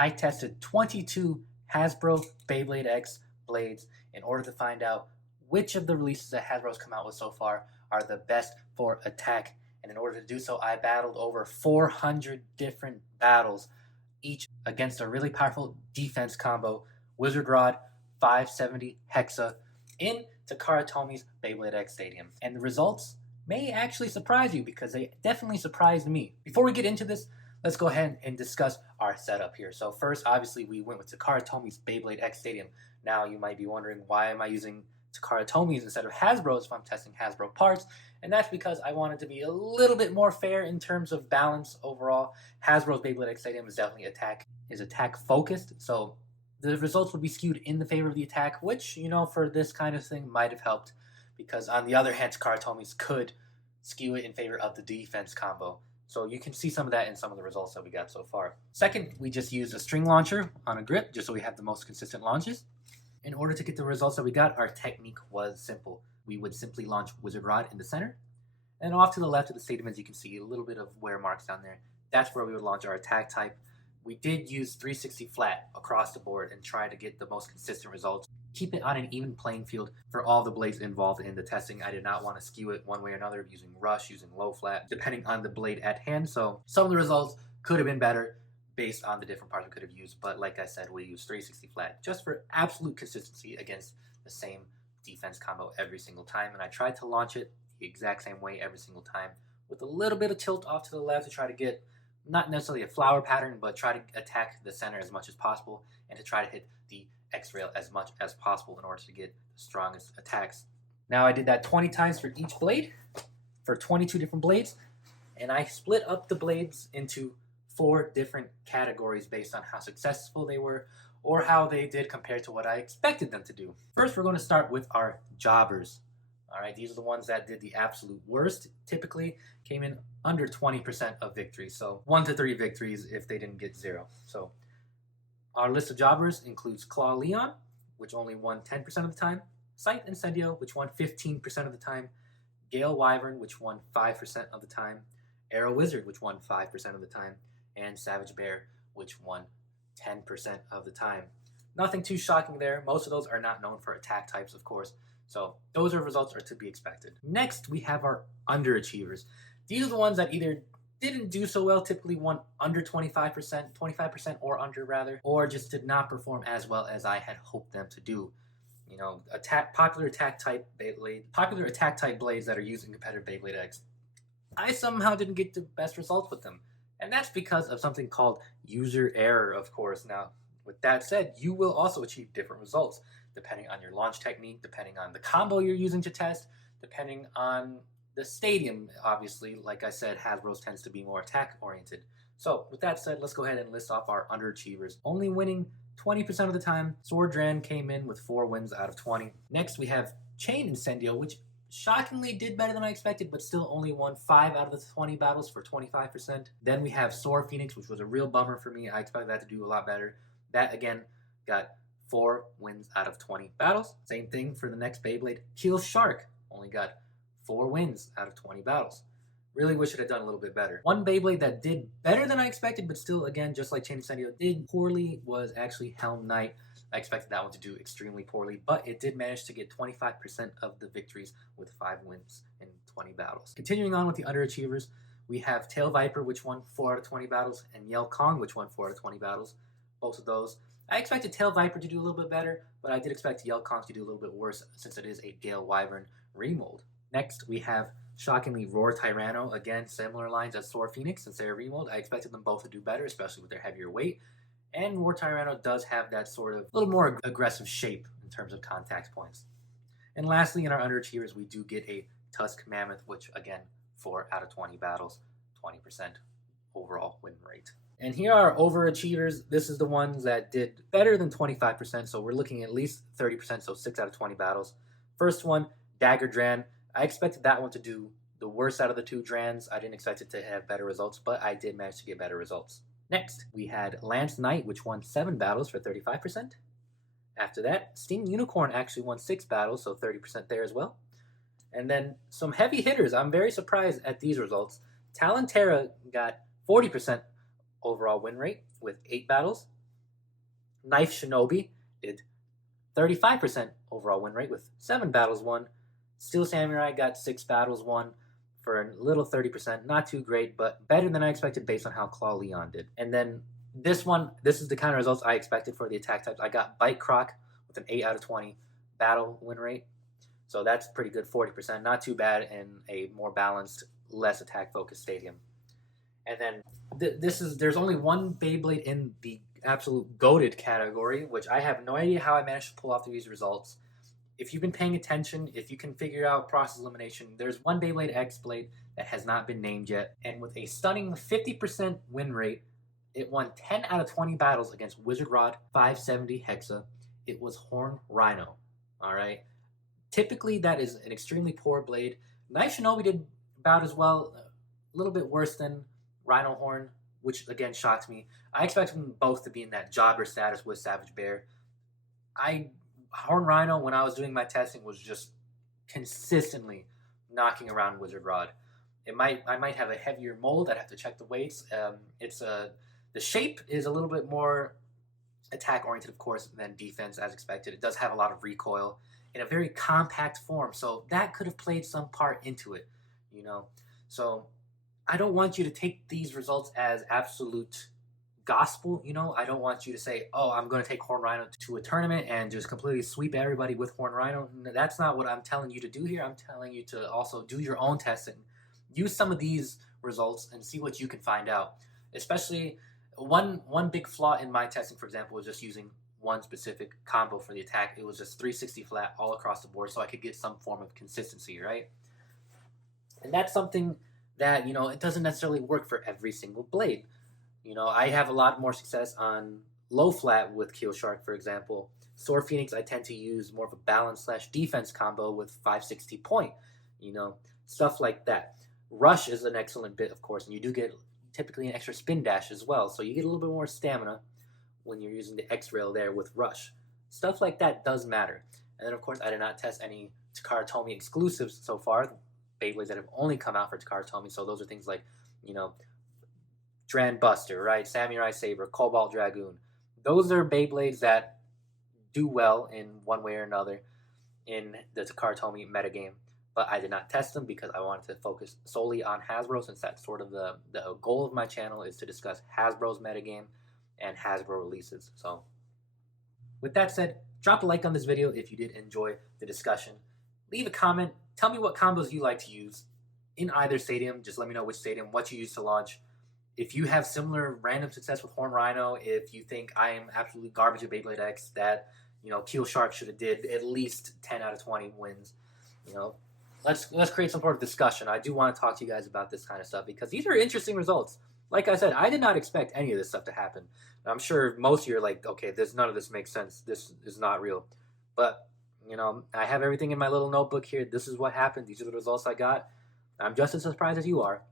I tested 22 Hasbro Beyblade X blades in order to find out which of the releases that Hasbro's come out with so far are the best for attack. And in order to do so, I battled over 400 different battles, each against a really powerful defense combo, Wizard Rod 570 Hexa, in Takara Tomi's Beyblade X Stadium. And the results may actually surprise you because they definitely surprised me. Before we get into this, let's go ahead and discuss our setup here. So first, obviously, we went with Takara Tomi's Beyblade X Stadium. Now you might be wondering, why am I using Takara Tomi's instead of Hasbro's if I'm testing Hasbro parts? And that's because I wanted to be a little bit more fair in terms of balance overall. Hasbro's Beyblade X Stadium is definitely attack focused, so the results would be skewed in the favor of the attack, which, you know, for this kind of thing might have helped, because on the other hand, Takara Tomi's could skew it in favor of the defense combo. So you can see some of that in some of the results that we got so far. Second, we just used a string launcher on a grip just so we have the most consistent launches. In order to get the results that we got, our technique was simple. We would simply launch Wizard Rod in the center, and off to the left of the stadium, as you can see, a little bit of wear marks down there. That's where we would launch our attack type. We did use 360 flat across the board and try to get the most consistent results. Keep it on an even playing field for all the blades involved in the testing. I did not want to skew it one way or another, using rush, using low flat, depending on the blade at hand. So some of the results could have been better based on the different parts we could have used. But like I said, we used 360 flat just for absolute consistency against the same defense combo every single time. And I tried to launch it the exact same way every single time, with a little bit of tilt off to the left to try to get not necessarily a flower pattern, but try to attack the center as much as possible and to try to hit the X rail as much as possible in order to get the strongest attacks. Now I did that 20 times for each blade, for 22 different blades, and I split up the blades into 4 different categories based on how successful they were or how they did compared to what I expected them to do. First, we're going to start with our jobbers. All right, these are the ones that did the absolute worst. Typically came in under 20% of victories. So 1 to 3 victories if they didn't get 0. So our list of jobbers includes Claw Leon, which only won 10% of the time, Scythe Incendio, which won 15% of the time, Gale Wyvern, which won 5% of the time, Arrow Wizard, which won 5% of the time, and Savage Bear, which won 10% of the time. Nothing too shocking there. Most of those are not known for attack types, of course. So those results are to be expected. Next, we have our Underachievers. These are the ones that either didn't do so well, typically won under 25% or under rather, or just did not perform as well as I had hoped them to do. You know, popular attack type blades that are used in competitive Beyblade X. I somehow didn't get the best results with them. And that's because of something called user error, of course. Now, with that said, you will also achieve different results depending on your launch technique, depending on the combo you're using to test, depending on the stadium. Obviously, like I said, Hasbro's tends to be more attack-oriented. So, with that said, let's go ahead and list off our Underachievers. Only winning 20% of the time, Sword Dran came in with 4 wins out of 20. Next, we have Chain Incendio, which shockingly did better than I expected, but still only won 5 out of the 20 battles for 25%. Then we have Sword Phoenix, which was a real bummer for me. I expected that to do a lot better. That, again, got 4 wins out of 20 battles. Same thing for the next Beyblade. Keel Shark only got 4 wins out of 20 battles. Really wish it had done a little bit better. One Beyblade that did better than I expected, but still, again, just like Chain Incendio, did poorly, was actually Helm Knight. I expected that one to do extremely poorly, but it did manage to get 25% of the victories with 5 wins in 20 battles. Continuing on with the Underachievers, we have Tail Viper, which won 4 out of 20 battles, and Yell Kong, which won 4 out of 20 battles. Both of those. I expected Tail Viper to do a little bit better, but I did expect Yell Kong to do a little bit worse since it is a Gale Wyvern remold. Next, we have, shockingly, Roar Tyranno. Again, similar lines as Sword Phoenix since they're remold. I expected them both to do better, especially with their heavier weight. And Roar Tyranno does have that sort of little more aggressive shape in terms of contact points. And lastly, in our Underachievers, we do get a Tusk Mammoth, which, again, 4 out of 20 battles, 20% overall win rate. And here are Overachievers. This is the ones that did better than 25%, so we're looking at least 30%, so 6 out of 20 battles. First one, Dagger Dran. I expected that one to do the worst out of the 2 Drans. I didn't expect it to have better results, but I did manage to get better results. Next, we had Lance Knight, which won 7 battles for 35%. After that, Sting Unicorn actually won 6 battles, so 30% there as well. And then some heavy hitters. I'm very surprised at these results. Talon Terra got 40% overall win rate with 8 battles. Knife Shinobi did 35% overall win rate with 7 battles won. Steel Samurai got 6 battles won for a little 30%. Not too great, but better than I expected based on how Claw Leon did. And then this is the kind of results I expected for the attack types. I got Bite Croc with an 8 out of 20 battle win rate. So that's pretty good, 40%. Not too bad in a more balanced, less attack-focused stadium. And then there's only one Beyblade in the absolute goated category, which I have no idea how I managed to pull off these results. If you've been paying attention, if you can figure out process elimination, there's one Beyblade X Blade that has not been named yet, and with a stunning 50% win rate, it won 10 out of 20 battles against Wizard Rod 570 Hexa. It was Horn Rhino. All right. Typically, that is an extremely poor blade. Knife Shinobi did about as well, a little bit worse than Rhino Horn, which again shocks me. I expected them both to be in that jobber status with Savage Bear. Horn Rhino, when I was doing my testing, was just consistently knocking around Wizard Rod. I might have a heavier mold. I'd have to check the weights. The shape is a little bit more attack oriented, of course, than defense as expected. It does have a lot of recoil in a very compact form, so that could have played some part into it, you know. So I don't want you to take these results as absolute gospel, you know. I don't want you to say, oh, I'm going to take Horn Rhino to a tournament and just completely sweep everybody with Horn Rhino. That's not what I'm telling you to do here. I'm telling you to also do your own testing. Use some of these results and see what you can find out. Especially one big flaw in my testing, for example, was just using one specific combo for the attack. It was just 360 flat all across the board, so I could get some form of consistency, right? And that's something that, you know, it doesn't necessarily work for every single blade. You know, I have a lot more success on low flat with Keel Shark, for example. Sword Phoenix, I tend to use more of a balance / defense combo with 560 point, you know, stuff like that. Rush is an excellent bit, of course, and you do get typically an extra spin dash as well, so you get a little bit more stamina when you're using the X-Rail there with Rush. Stuff like that does matter. And then, of course, I did not test any Takara Tomy exclusives so far, Beyblades that have only come out for Takara Tomy, so those are things like, you know, Dran Buster, right? Samurai Saber, Cobalt Dragoon. Those are Beyblades that do well in one way or another in the Takara Tomy metagame. But I did not test them because I wanted to focus solely on Hasbro, since that's sort of the goal of my channel is to discuss Hasbro's metagame and Hasbro releases. So with that said, drop a like on this video if you did enjoy the discussion. Leave a comment. Tell me what combos you like to use in either stadium. Just let me know which stadium, what you use to launch. If you have similar random success with Horn Rhino, if you think I am absolutely garbage at Beyblade X, that, you know, Keel Shark should have did at least 10 out of 20 wins, you know, let's create some sort of discussion. I do want to talk to you guys about this kind of stuff because these are interesting results. Like I said, I did not expect any of this stuff to happen. I'm sure most of you are like, okay, none of this makes sense. This is not real. But, you know, I have everything in my little notebook here. This is what happened. These are the results I got. I'm just as surprised as you are.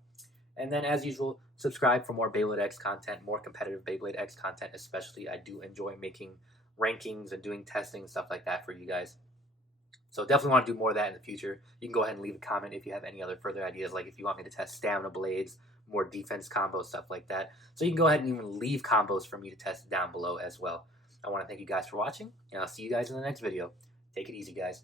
And then, as usual, subscribe for more Beyblade X content, more competitive Beyblade X content especially. I do enjoy making rankings and doing testing and stuff like that for you guys. So definitely want to do more of that in the future. You can go ahead and leave a comment if you have any other further ideas, like if you want me to test stamina blades, more defense combos, stuff like that. So you can go ahead and even leave combos for me to test down below as well. I want to thank you guys for watching, and I'll see you guys in the next video. Take it easy, guys.